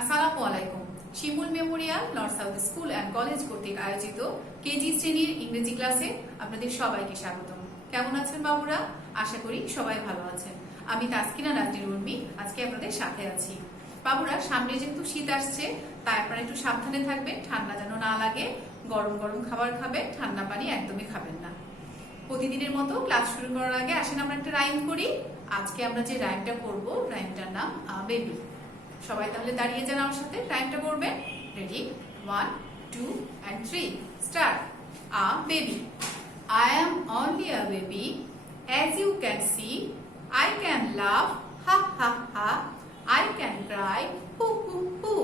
আসসালামু আলাইকুম। Shimul memorial north south school and college কর্তৃক আয়োজিত কেজি শ্রেণীর ইংরেজি ক্লাসে আপনাদের সবাইকে স্বাগতম। কেমন আছেন বাবুরা? আশা করি সবাই ভালো আছেন। আমি তাসকিনা নাজনীন উর্মি আজকে আপনাদের সাথে আছি। বাবুরা, সামনে যেহেতু শীত আসছে, তাই আপনারা একটু সাবধানে থাকবেন, ঠান্ডা যেন না লাগে। গরম গরম খাবার খাবেন, ঠান্ডা পানি একদমই খাবেন না। প্রতিদিনের মতো ক্লাস শুরু করার আগে আসেন আমরা একটা রাইম করি। আজকে আমরা যে রাইমটা করব, রাইমটার নাম বেবি। সবাই তাহলে দাঁড়িয়ে যান, আমার সাথে রাইমটা করবেন। Ready? 1, 2 and 3 start. A baby. I am only a baby. As you can see, I can laugh, ha ha ha. I can cry, hoo hoo hoo.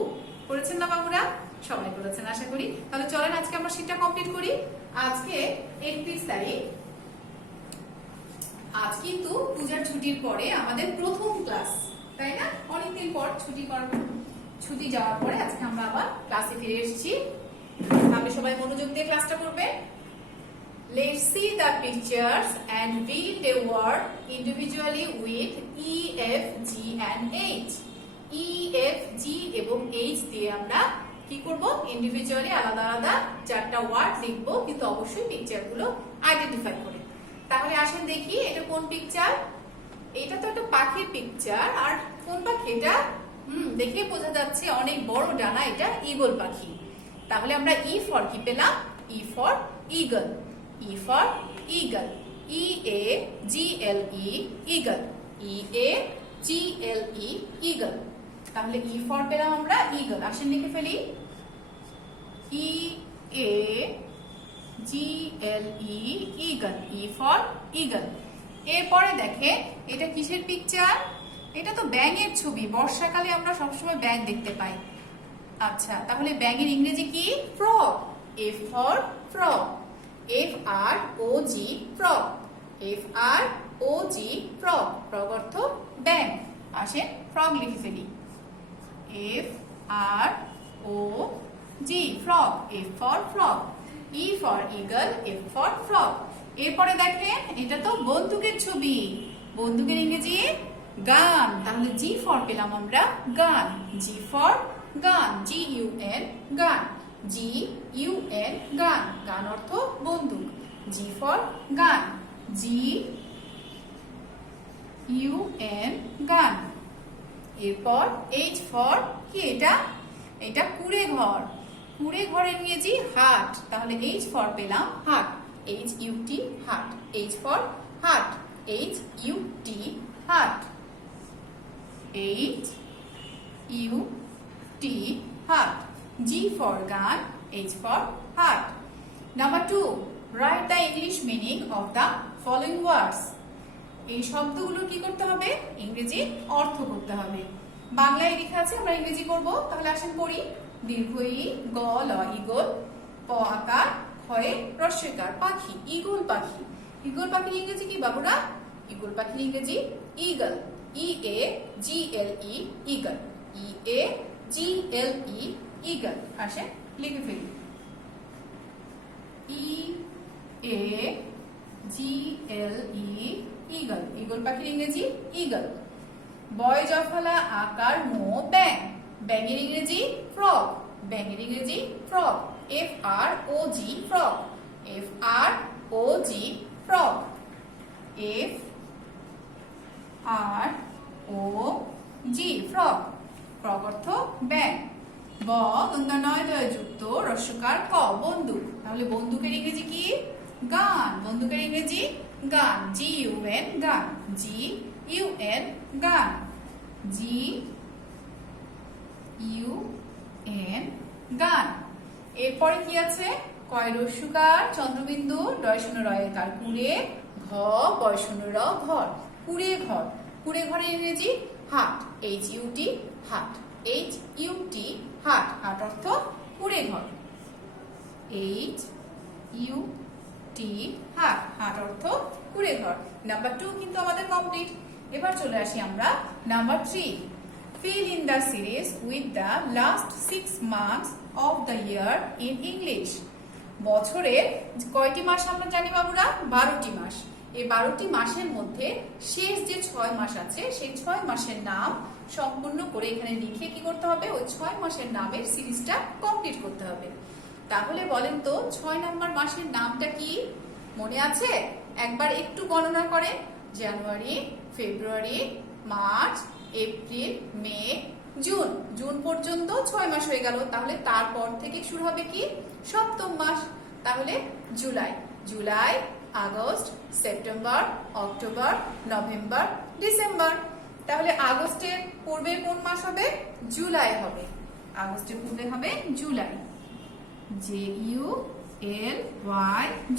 করেছেন না বাবুরা? সবাই করেছেন আশা করি। তাহলে চলেন আজকে আমরা সেটা কমপ্লিট করি। আজকে 31 তারিখ। আজ কিন্তু পূজার ছুটির পরে আমাদের প্রথম ক্লাস, তাই না? অনেকদিন পর ছুটি যাওয়ার পরে আজকে আমরা আবার ক্লাসে ফিরে এসেছি। তাহলে সবাই মনোযোগ দিয়ে ক্লাসটা করবে। Let's see the pictures and read the word individually with E, F, G and H. E, F, G এবং H দিয়ে আমরা কি করব? ইন্ডিভিজুয়ালি আলাদা আলাদা চারটা ওয়ার্ড লিখবো, কিন্তু অবশ্যই পিকচারগুলো আইডেন্টিফাই করে। তাহলে আসেন দেখি এটা কোন পিকচার। এটা তো একটা পাখির পিকচার। আর কোন পাখি এটা? দেখে বোঝা যাচ্ছে অনেক বড় ডানা, এটা ঈগল পাখি। তাহলে আমরা ই ফর কি পেলাম? ই for eagle. E for eagle. E A G L E eagle. E A G L E eagle. তাহলে ই ফর পেলাম আমরা ঈগল। আসেন লিখে ফেলি। ই এ জি এল ই ঈগল। E for eagle. এরপরে দেখে এটা কিসের পিকচার? এটা তো ব্যাঙের ছবি। বর্ষাকালে আমরা সবসময় ব্যাঙ দেখতে পাই। আচ্ছা, তাহলে ব্যাঙের ইংরেজি কি? Frog. F for frog. F R O G frog. F R O G frog. Frog অর্থ ব্যাঙ। আসেন ফ্রগ লিখে ফেলি। F R O G frog. F for frog. E for eagle. F for frog. এরপরে দেখেন এটা তো বন্দুকের ছবি। বন্দুকের ইংরেজি গান। তাহলে জি ফর পেলাম আমরা গান। জি ফর গান। জি ইউ এন গান। জি ইউ এন গান। গান অর্থ বন্দুক। জি ফর গান। জি ইউ এন গান। এরপর এইচ ফর কি? এটা এটা কুড়ে ঘর। কুড়ে ঘরের ইংরেজি হাট। তাহলে এইচ ফর পেলাম হাট। এইচ ইউ টি হাট। এইচ ফর হাট। এইচ ইউ টি হাট। এইচ ইউ টি হাট। জি ফর গান। এইচ ফর হাট। Number 2, write the English meaning of the following ওয়ার্ডস। এই শব্দগুলো কি করতে হবে? ইংরেজি অর্থ করতে হবে। বাংলায় লেখা আছে, আমরা ইংরেজি করব। তাহলে আসেন পড়ি। দীর্ঘ ই, গ ল ঈগল, প আকার, ক্ষয়ে রস্বইকার পাখি। ঈগল পাখি। ঈগল পাখির ইংরেজি কি বাবুরা? ঈগল পাখির ইংরেজি ঈগল। ই এ জি এল ই ঈগল। ই এ জি এল ই ঈগল। আসেন লিখে ফেলি। ই এ জি এল ই ঈগল। ঈগল পাখির ইংরেজি ঈগল। বয় জফলা আকার মো ব্যাং। ব্যাঙের ইংরেজি ফ্রগ। ব্যাঙের ইংরেজি frog. F R O G frog. F R O G frog. F R O G frog. Frog অর্থ ব্যাং। ব দন্তনয় যুক্ত রস্বকার ক বন্দুক। তাহলে বন্দুকের ইংরেজি কি? গান। বন্দুকের ইংরেজি গান। জি ইউ এন গান। জি ইউ এন গান। জি ইউ এন গান। এরপরে কি আছে? কয় রস্যকার চন্দ্রবিন্দু ডয় শূন্য রয়ের কার কুড়ে ঘ বয় শূন্য র ঘর। কুড়ে ঘর। কুড়ে ঘরের ইংরেজি হাট। এইচ ইউ টি হাট। এইচ ইউ টি হাট। হাট অর্থ কুড়ে ঘর। এইচ ইউ টি হাট। হাট অর্থ কুড়ে ঘর। নাম্বার 2 কিন্তু আমাদের কমপ্লিট। এবার চলে আসি আমরা number 3। Fill in the series with the last 6 months of the year in English. বছরের কয়টি মাস আমরা জানি বাবুরা? 12টি মাস। এই 12টি মাসের মধ্যে শেষ যে 6 মাস আছে সেই 6 মাসের নাম সম্পূর্ণ করে এখানে লিখে কি করতে হবে, ওই 6 মাসের নামের সিরিজটা কমপ্লিট করতে হবে। তাহলে বলেন তো 6 নম্বর মাসের নামটা কি মনে আছে? একবার একটু গণনা করে, জানুয়ারি, ফেব্রুয়ারি, মার্চ, এপ্রিল, মে, জুন। জুন পর্যন্ত 6 মাস হয়ে গেল। তাহলে তারপর থেকে শুরু হবে কি, সপ্তম মাস। তাহলে July, July, August, September, October, November, December. তাহলে আগস্টের পূর্বে কোন মাস হবে? জুলাই হবে। আগস্টের পূর্বে হবে July, JULY,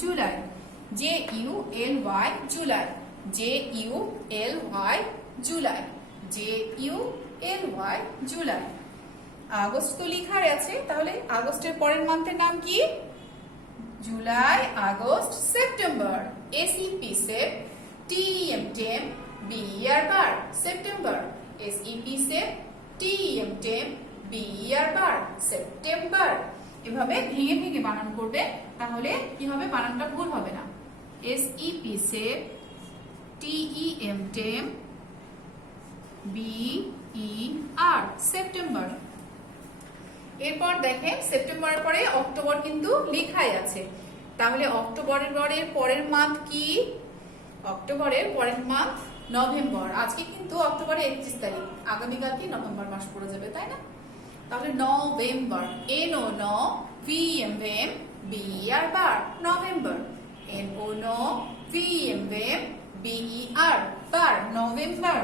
July, JULY, July, JULY, July, JULY, July. August তো লেখার আছে, তাহলে আগস্টের পরের মান্থের নাম কি? July, August, September, SEP, shape, TEM, টেম, BER, September, SEP, shape, TEM, টেম, BER, সেপ্টেম্বর। এভাবে ভেঙে ভেঙে বানান করবে, তাহলে কি হবে, বানানটা ভুল হবে না। SEP, সেপ, TEM, টেম, BER, সেপ্টেম্বর। এরপর দেখেন সেপ্টেম্বরের পরে অক্টোবর কিন্তু লেখাই আছে, তাহলে অক্টোবরের পরের মান্থ কি? অক্টোবরের পরের মান্থ নভেম্বর। আজকে কিন্তু অক্টোবরের 31 তারিখ, আগামীকাল কি নভেম্বর মাস পড়ে যাবে, তাই না? তাহলে November, NOVEMBER, November, NOVEMBER, November, NOVEMBER,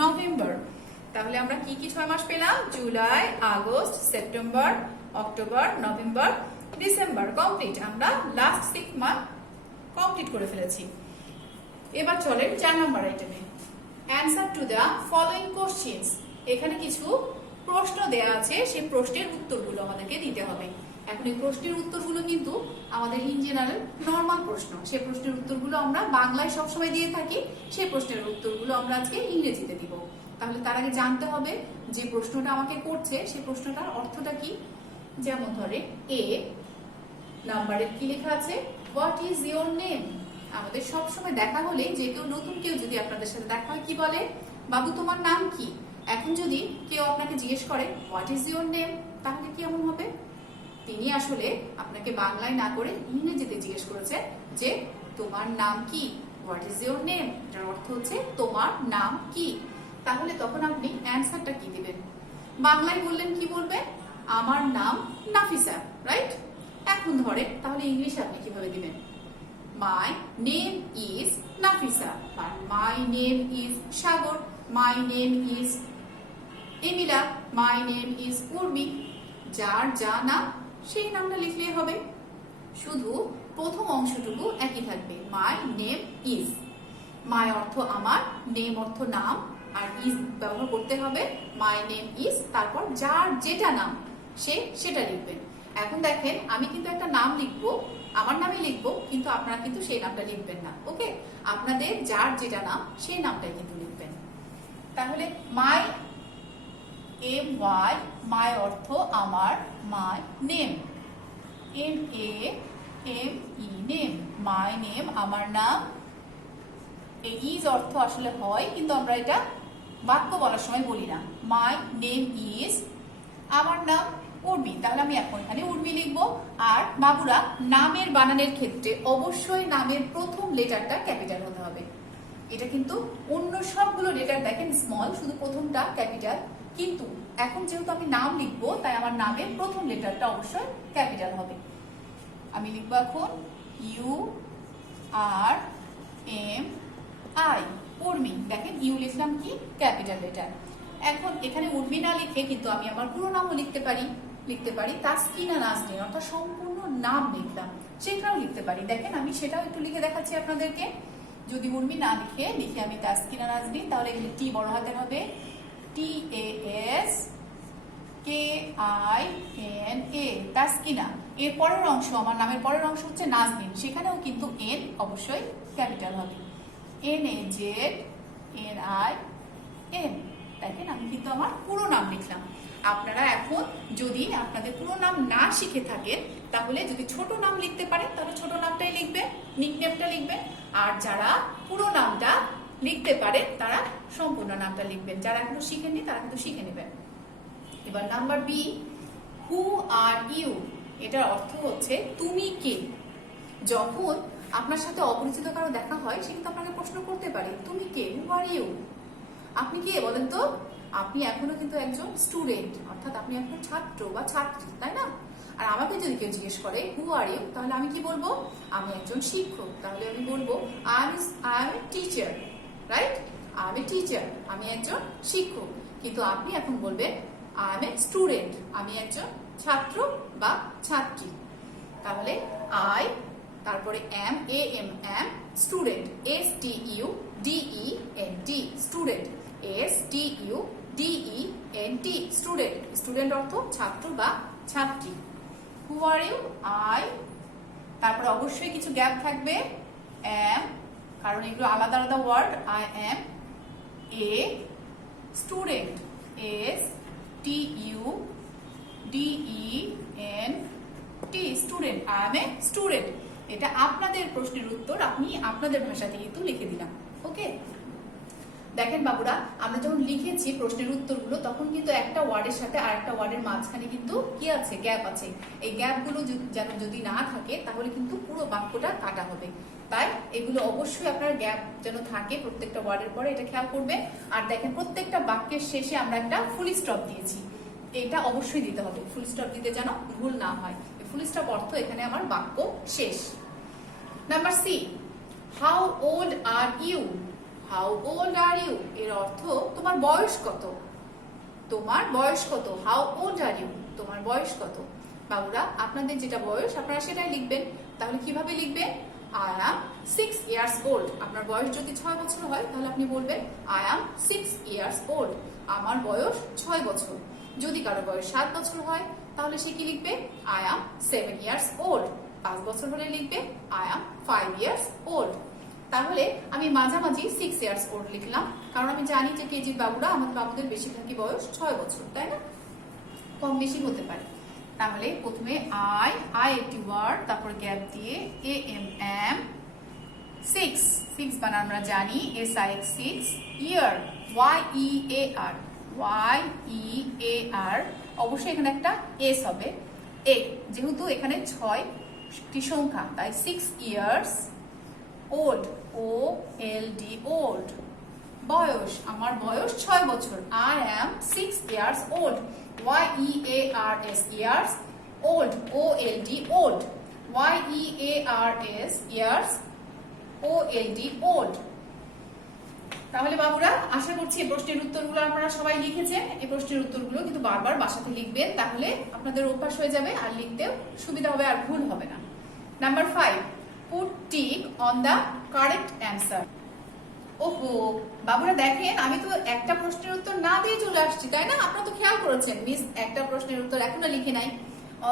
November. তাহলে আমরা কি কি 6 মাস পেলাম? July, August, September, October, November, December. Complete. আমরা লাস্ট 6 মান্থ কমপ্লিট করে ফেলেছি। এবার চলেন 4 নম্বর আইটেমে, answer to the following questions. এখানে কিছু প্রশ্ন দেয়া আছে, সেই প্রশ্নের উত্তরগুলো আমাদেরকে দিতে হবে। এখন এই প্রশ্নের উত্তরগুলো কিন্তু আমাদের ইন জেনারেল নরমাল প্রশ্ন, সেই প্রশ্নের উত্তরগুলো আমরা বাংলায় সবসময় দিয়ে থাকি, সেই প্রশ্নের উত্তরগুলো আমরা আজকে ইংরেজিতে দিব। তাহলে তার আগে জানতে হবে যে প্রশ্নটা আমাকে করছে সেই প্রশ্নটার অর্থটা কি। যেমন ধরে এ নাম্বারের কি লেখা আছে, হোয়াট ইজ ইওর নেম। আমাদের সবসময় দেখা হলে যে কেউ নতুন কেউ যদি আপনাদের সাথে দেখা হয় কি বলে, বাবু তোমার নাম কি। এখন যদি কেউ আপনাকে জিজ্ঞেস করে হোয়াট ইজ ইওর নেম, তাহলে কি এমন হবে, তিনি আসলে আপনাকে বাংলায় না করে ইংরেজিতে জিজ্ঞেস করেছে যে তোমার নাম কি, হোয়াট ইজ ইওর নেম। এটার অর্থ হচ্ছে তোমার নাম কি। তাহলে তখন আপনি অ্যান্সারটা কি দিবেন? বাংলায় বললেন কি বলবেন, আমার নাম নাফিসা, রাইট? এখন ধরে তাহলে ইংলিশে আপনি কিভাবে দিবেন? মাই নেম ইজ নাফিসা, বা my name is Sagar, my name is Emila, my name is Urmi. যার যা নাম সেই নামটা লিখলেই হবে, শুধু প্রথম অংশটুকু একই থাকবে, মাই নেম ইজ। মাই অর্থ আমার, নেম অর্থ নাম, আর ইজ ব্যবহার করতে হবে মাই নেম ইজ, তারপর যার যেটা নাম সে সেটা লিখবেন। এখন দেখেন আমি কিন্তু একটা নাম লিখবো, আমার নামে লিখবো, কিন্তু আপনারা কিন্তু সেই নামটা লিখবেন না, ওকে? আপনাদের যার যেটা নাম সেই নামটাই কিন্তু লিখবেন। তাহলে মাই MY, মাই অর্থ আমার, my name, NAME, name, my name আমার নাম। এই ইজ অর্থ আসলে হয়, কিন্তু আমরা এটা বাক্য বলার সময় বলি না। মাই নেম ইজ, আমার নাম উর্মি, তাহলে আমি এখন এখানে উর্মি লিখবো। আর বাবুরা, নামের বানানের ক্ষেত্রে অবশ্যই নামের প্রথম লেটারটা ক্যাপিটাল হতে হবে। এটা কিন্তু অন্য সবগুলো লেটার দেখেন স্মল, শুধু প্রথমটা ক্যাপিটাল। কিন্তু এখন যেহেতু আমি নাম লিখবো, তাই আমার নামের প্রথম লেটারটা অবশ্যই ক্যাপিটাল হবে। আমি লিখবো এখন URMI, উর্মি। দেখেন ইউ লিখলাম কি, ক্যাপিটাল লেটার। এখন এখানে উর্মি না লিখে কিন্তু আমি আমার পুরো নামও লিখতে পারি তাসকিনা নাজনীন, অর্থাৎ সম্পূর্ণ নাম লিখলাম, সেটাও লিখতে পারি। দেখেন আমি সেটাও একটু লিখে দেখাচ্ছি আপনাদেরকে। যদি উর্মি না লিখে আমি তাসকিনা নাজনীন, তাহলে টি বড় হাতের হবে, TASKINA, তাসকিনা। এর পরের অংশ, আমার নামের পরের অংশ হচ্ছে নাজনীন, সেখানেও কিন্তু এন অবশ্যই ক্যাপিটাল হবে, NAZNIN, দেখেন আমি কিন্তু আমার পুরো নাম লিখলাম। আপনারা এখন যদি আপনাদের পুরো নাম না শিখে থাকেন তাহলে যদি ছোট নাম লিখতে পারেন তাহলে ছোট নামটাই লিখবেন, নিকনেমটা লিখবেন। আর যারা পুরো নামটা লিখতে পারেন তারা সম্পূর্ণ নামটা লিখবেন। যারা এখনো শিখেননি তারা কিন্তু শিখে নেবেন। এবার number B, who are you, এটার অর্থ হচ্ছে তুমি কে। যখন আপনার সাথে অপরিচিত কারো দেখা হয় সে কিন্তু আপনাকে প্রশ্ন করতে পারে তুমি কে, হু আর ইউ, আপনি কে বলেন তো। আপনি এখনো কিন্তু একজন স্টুডেন্ট, অর্থাৎ আপনি এখন ছাত্র বা ছাত্রী, তাই না? আর আমাকে যদি কেউ জিজ্ঞেস করে হু আর ইউ, তাহলে আমি কি বলবো? আমি একজন শিক্ষক, তাহলে আমি বলবো I am a teacher, right? I am a teacher, আমি একজন শিক্ষক। কিন্তু আপনি এখন বলবেন আই এম এ স্টুডেন্ট, আমি একজন ছাত্র বা ছাত্রী। তাহলে আই, তারপরে M, A M M, student, S T U D E N T, student, S T U D E N T, student. Student অর্থ ছাত্র বা ছাত্রী। হু আর ইউ, আই, তারপরে অবশ্যই কিছু গ্যাপ থাকবে, এম, কারণ এগুলো আলাদা আলাদা word. I am a student, S T U D E N T, student, I am a student. এটা আপনাদের প্রশ্নের উত্তর আমি আপনাদের ভাষাতে কিন্তু লিখে দিলাম। ওকে, দেখেন বাবুরা, আমরা যখন লিখেছি প্রশ্নের উত্তরগুলো তখন কিন্তু একটা ওয়ার্ডের সাথে আরেকটা ওয়ার্ডের মাঝখানে কিন্তু কি আছে, গ্যাপ আছে। এই গ্যাপগুলো যেন যদি না থাকে তাহলে কিন্তু পুরো বাক্যটা কাটা হবে। তাই এগুলো অবশ্যই আপনার গ্যাপ যেন থাকে প্রত্যেকটা ওয়ার্ডের পরে, এটা খেয়াল করবে। আর দেখেন প্রত্যেকটা বাক্যের শেষে আমরা একটা ফুল স্টপ দিয়েছি, এটা অবশ্যই দিতে হবে। ফুল স্টপ দিতে যেন ভুল না হয়। ফুল স্টপ অর্থ এখানে আমার বাক্য শেষ। Number C, how old are you, how old are you এর অর্থ তোমার বয়স কত, তোমার বয়স কত। হাউ ওল্ড আর ইউ, তোমার বয়স কত। বাবুরা, আপনাদের যেটা বয়স আপনারা সেটাই লিখবেন। তাহলে কিভাবে লিখবেন? আই অ্যাম 6 years old, আপনার বয়স যদি 6 বছর হয় তাহলে আপনি বলবেন আই অ্যাম 6 years old, আমার বয়স 6 বছর। যদি কারো বয়স 7 বছর হয় তাহলে সে কি লিখবে? আই অ্যাম 7 years old, 5 বছর হলে লিখবে আই অ্যাম 5 years old। তাহলে আমি মাঝামাঝি 6 years old লিখলাম, কারণ আমি জানি যে কেজির বাবুরা আমাদের বাবুদের বেশিরভাগই বয়স 6 বছর, তাই না? কম বেশি হতে পারে। তাহলে প্রথমে আই একটি ওয়ার্ড, তারপর গ্যাপ দিয়ে এ এম এম, 6 বানান আমরা জানি, S I X 6, year, Y E A R, Y E A R, অবশ্যই এখানে একটা এস হবে। এ যেহেতু এখানে 6টি সংখ্যা তাই 6 years old, O L D, old. বয়স, আমার বয়স 6 বছর, I am 6 years old, Y E A R S, years, old, O L D, old, Y E A R S, years, O L D, old. তাহলে বাবুরা, আশা করছি এই প্রশ্নের উত্তরগুলো আপনারা সবাই লিখেছেন। এই প্রশ্নের উত্তরগুলো কিন্তু বারবার বাসাতে লিখবেন, তাহলে আপনাদের অভ্যাস হয়ে যাবে আর লিখতেও সুবিধা হবে আর ভুল হবে না। Number 5, put tick on the correct answer. ওহো বাবুরা, দেখেন আমি তো একটা প্রশ্নের উত্তর না দিয়ে চলে আসছি, তাই না? আপনারা তো খেয়াল করেছেন মিস একটা প্রশ্নের উত্তর এখনো লিখে নাই।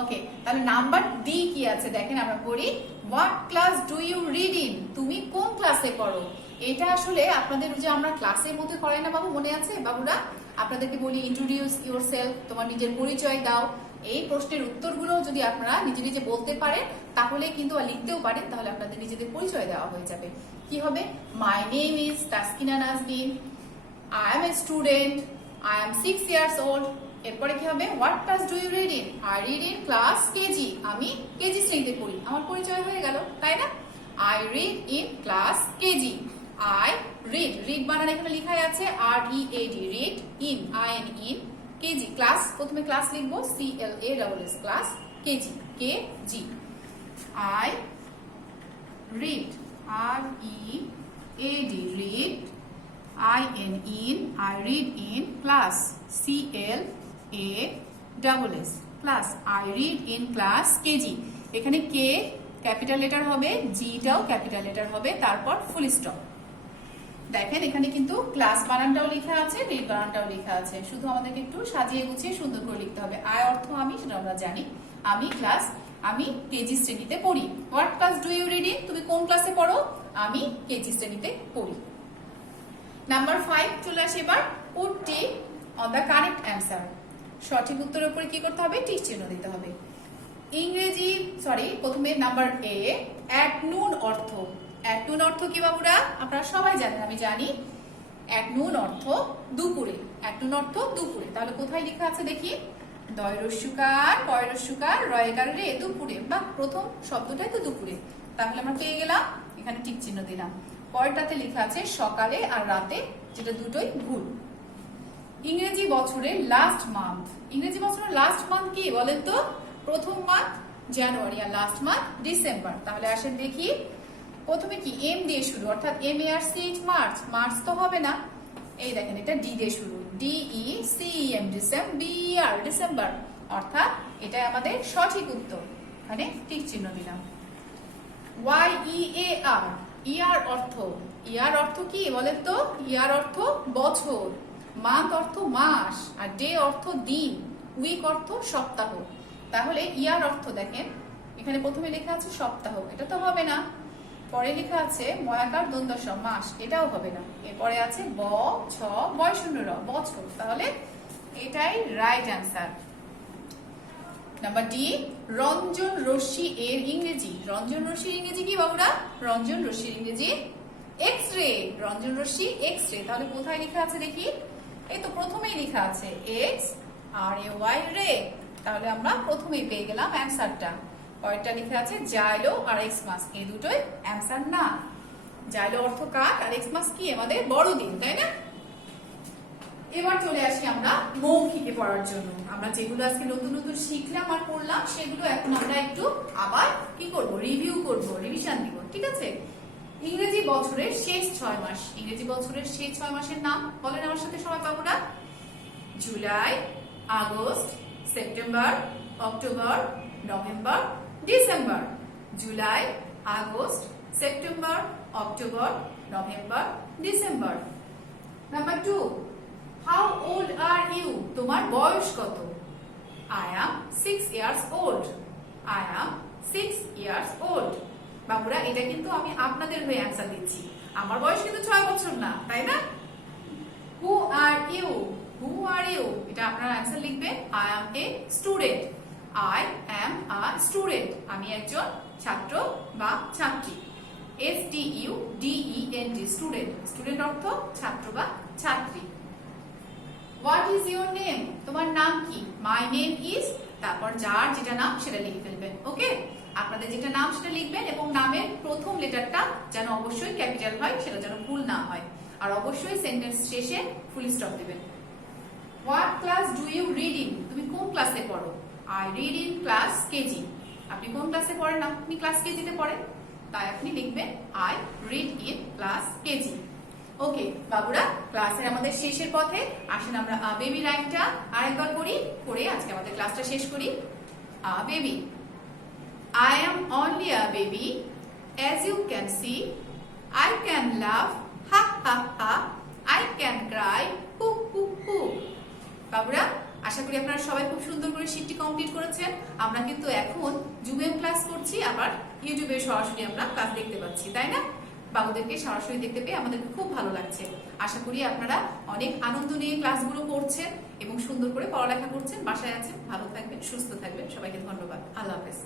ওকে, তাহলে নাম্বার ডি কি আছে দেখেন, আমরা পড়ি what class do you read in, তুমি কোন ক্লাসে পড়ো। এটা আসলে আপনাদের যে আমরা ক্লাসের মধ্যে করাই না বাবু, মনে আছে বাবুরা? আপনাদেরকে বলি ইন্ট্রোডিউস ইউরসেলফ, তোমার নিজের পরিচয় দাও। এই প্রশ্নের উত্তরগুলো যদি আপনারা নিজে নিজে বলতে পারেন তাহলে কিন্তু লিখতেও পারেন, তাহলে আপনাদের নিজেদের পরিচয় দেওয়া হয়ে যাবে। কি হবে? My name is Taskina Nazneen, I am a student, I am 6 years old। এরপরে কি হবে? What class do you read in, I read in class KG, আমি কেজি শ্রেণীতে পড়ি। আমার পরিচয় হয়ে গেল, তাই না? I read in class KG, I read, read বানান এখানে লেখাই আছে R E A D, read, in I N in, KG, class, প্রথমে ক্লাস লিখবো C L A double S, class KG, K G. I read, R E A D, read, I N in, I read in, class C L A double S, class, I read in class KG. এখানে কে capital letter হবে, জিটাও capital letter হবে, তারপর full stop. দেখেন এখানে কিন্তু class বানানটাও লেখা আছে, রিড বানানটাও লেখা আছে, শুধু আমাদেরকে একটু সাজিয়ে গুছিয়ে সুন্দর করে লিখতে হবে। আই অর্থ আমি, সেটা আমরা জানি, আমি কেজি শ্রেণীতে পড়ি। What class do you read in, তুমি কোন ক্লাসে পড়ো? আমি কেজি শ্রেণীতে পড়ি। নাম্বার 5 চলে আসে এবার put T on the correct answer. সঠিক উত্তরের উপরে কি করতে হবে? টিক চিহ্ন দিতে হবে। ইংরেজি প্রথমে নাম্বার এ, অ্যাট নুন অর্থ। অ্যাট নুন অর্থ কি বাবুরা? আপনারা সবাই জানেন, আমি জানি। অ্যাট নুন অর্থ দুপুরে। অ্যাট নুন অর্থ দুপুরে। তাহলে কোথায় লেখা আছে দেখি? দয় রস্যুকার, কয় রস্যুকার, রয়েকার রে, দুপুরে। বা প্রথম শব্দটাই তো দুপুরে। তাহলে আমরা পেয়ে গেলাম, এখানে টিক চিহ্ন দিলাম। পরেরটাতে লেখা আছে সকালে আর রাতে, যেটা দুটোই ভুল। ইংরেজি বছরের লাস্ট মান্থ। ইংরেজি বছরের লাস্ট মান্থ কি বলেন তো? প্রথম মান্থ জানুয়ারি আর লাস্ট মান্থ ডিসেম্বর। তাহলে আসেন দেখি, প্রথমে কি এম দিয়ে শুরু, অর্থাৎ M A R C March. March তো হবে না, এই দেখেন এটা ডি দিয়ে শুরু, D E C M December, B R December, অর্থাৎ এটাই আমাদের সঠিক উত্তর। এখানে টিক চিহ্ন দিলাম। ওয়াই ই এ আর, ইয়ার অর্থ। ইয়ার অর্থ কি বলেন তো? ইয়ার অর্থ বছর, মান্থ অর্থ মাস, আর ডে অর্থ দিন, উইক অর্থ সপ্তাহ। তাহলে ইয়ার অর্থ দেখেন, এখানে প্রথমে লেখা আছে সপ্তাহ, এটা তো হবে না। পরে লেখা আছে ময়াকার দ্বন্দ্ব মাস, এটাও হবে না। এরপরে আছে ব ছ বয় শূন্য র, বছর। তাহলে এটাই রাইট অ্যান্সার। নাম্বার ডি, রঞ্জন রশ্মি এর ইংরেজি। রঞ্জন রশ্মির ইংরেজি কি বাবুরা? রঞ্জন রশ্মির ইংরেজি এক্স রে। রঞ্জন রশ্মি এক্স রে। তাহলে কোথায় লেখা আছে দেখি? এই তো প্রথমেই লেখা আছে এক্স আর এ ওয়াই রে। তাহলে আমরা প্রথমেই পেয়ে গেলাম অ্যান্সারটা। পরেরটা লেখা আছে জাইলো আর এক্স মাস, এই দুটোই অ্যান্সার না। জাইলো অর্থ কাক, আর এক্স মাস কি? আমাদের বড়দিন, তাই না? এবার চলে আসি আমরা মৌখিকে পড়ার জন্য। আমরা যেগুলো আজকে নতুন নতুন শিখলাম আর পড়লাম, সেগুলো এখন আমরা একটু আবার কি করব? রিভিউ করব, রিভিশন দিব, ঠিক আছে? ইংরেজি বছরের শেষ 6 মাস। ইংরেজি বছরের শেষ 6 মাসের নাম বলেন আমার সাথে সবাই বাবুরা। July, August, September, October, November, December. July, August, September, October, November, December. Number 2, how old are you? তোমার বয়স কত? I am 6 years old. I am 6 years old. বাবুরা, এটা কিন্তু আমি আপনাদের হয়ে অ্যান্সার দিচ্ছি। আমার বয়স কিন্তু 6 বছর না, তাই না? Who are you? Who are you? এটা আপনারা অ্যান্সার লিখবেন। I am a student. I am a student. আমি একজন ছাত্র বা ছাত্রী। STUDENT, student. স্টুডেন্ট অর্থ ছাত্র বা ছাত্রী। What is your name? তোমার নাম কি? My name is, তারপর যার যেটা নাম সেটা লিখে ফেলবেন। ওকে? আপনাদের যেটা নাম সেটা লিখবেন, এবং নামের প্রথম লেটারটা যেন অবশ্যই ক্যাপিটাল হয়, সেটা যেন ভুল না হয়। আর অবশ্যই সেন্টেন্স শেষে ফুল স্টপ দিবেন। What class do you read in? তুমি কোন ক্লাসে পড়ো? I read in class KG. আপনি কোন ক্লাসে পড়েন? আপনি ক্লাস কেজিতে পড়েন, তাই আপনি লিখবেন I read in class KG। ওকে বাবুরা, ক্লাসের আমাদের শেষের পথে। আসেন আমরা বেবি রাইমটা আরেকবার করি, করে আজকে আমাদের ক্লাসটা শেষ করি। Baby, I am only a baby, as you can see. I can laugh, ha ha ha. I can cry, hoo hoo hoo. বাবুরা, আশা করি আপনারা সবাই খুব সুন্দর করে শীটটি কমপ্লিট করেছেন। আমরা কিন্তু এখন জুমে ক্লাস করছি, আবার ইউটিউবে সরাসরি আমরা ক্লাস দেখতে পাচ্ছি, তাই না? বাবুদেরকে সরাসরি দেখতে পেয়ে আমাদের খুব ভালো লাগছে। আশা করি আপনারা অনেক আনন্দ নিয়ে ক্লাসগুলো করছেন এবং সুন্দর করে পড়ালেখা করছেন। বাসায় আছেন, ভালো থাকবেন, সুস্থ থাকবেন। সবাইকে ধন্যবাদ। আল্লাহ হাফেজ।